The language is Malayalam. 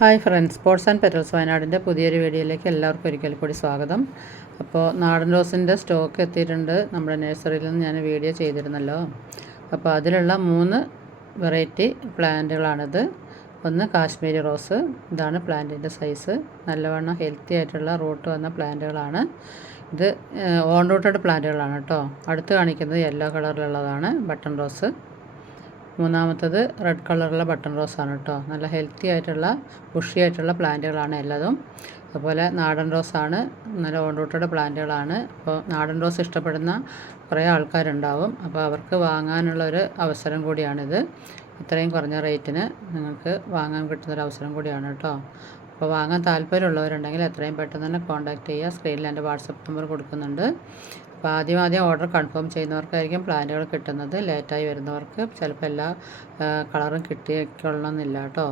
Hi friends, sports and petals വയനാടിൻ്റെ പുതിയൊരു വീഡിയോയിലേക്ക് എല്ലാവർക്കും ഒരിക്കൽ കൂടി സ്വാഗതം. അപ്പോൾ നാടൻ റോസിൻ്റെ സ്റ്റോക്ക് എത്തിയിട്ടുണ്ട്. നമ്മുടെ നഴ്സറിയിൽ നിന്ന് ഞാൻ വീഡിയോ ചെയ്തിരുന്നല്ലോ. അപ്പോൾ അതിലുള്ള 3 വെറൈറ്റി പ്ലാന്റുകളാണിത്. ഒന്ന് കാശ്മീരി റോസ്. ഇതാണ് പ്ലാന്റിൻ്റെ സൈസ്. നല്ലവണ്ണം ഹെൽത്തി ആയിട്ടുള്ള റൂട്ട് വന്ന പ്ലാന്റുകളാണ്. ഇത് ഓൺ റൂട്ടഡ് പ്ലാന്റുകളാണ് കേട്ടോ. അടുത്ത് കാണിക്കുന്നത് യെല്ലോ കളറിലുള്ളതാണ് ബട്ടൺ റോസ്. മൂന്നാമത്തത് റെഡ് കളറുള്ള ബട്ടൺ റോസാണ് കേട്ടോ. നല്ല ഹെൽത്തി ആയിട്ടുള്ള ബുഷി ആയിട്ടുള്ള പ്ലാന്റുകളാണ് എല്ലാതും. അതുപോലെ നാടൻ റോസാണ്. നല്ല ഓൺ റൂട്ടഡ് പ്ലാന്റുകളാണ്. അപ്പോൾ നാടൻ റോസ് ഇഷ്ടപ്പെടുന്ന കുറേ ആൾക്കാരുണ്ടാവും. അപ്പോൾ അവർക്ക് വാങ്ങാനുള്ളൊരു അവസരം കൂടിയാണിത്. ഇത്രയും കുറഞ്ഞ റേറ്റിന് നിങ്ങൾക്ക് വാങ്ങാൻ കിട്ടുന്നൊരു അവസരം കൂടിയാണ് കേട്ടോ. അപ്പോൾ വാങ്ങാൻ താല്പര്യമുള്ളവരുണ്ടെങ്കിൽ എത്രയും പെട്ടെന്ന് തന്നെ കോൺടാക്റ്റ് ചെയ്യുക. സ്ക്രീനിൽ എൻ്റെ വാട്സപ്പ് നമ്പർ കൊടുക്കുന്നുണ്ട്. അപ്പോൾ ആദ്യം ഓർഡർ കൺഫേം ചെയ്യുന്നവർക്കായിരിക്കും പ്ലാന്റുകൾ കിട്ടുന്നത്. ലേറ്റായി വരുന്നവർക്ക് ചിലപ്പോൾ എല്ലാ കളറും കിട്ടിക്കൊള്ളണമെന്നില്ല കേട്ടോ.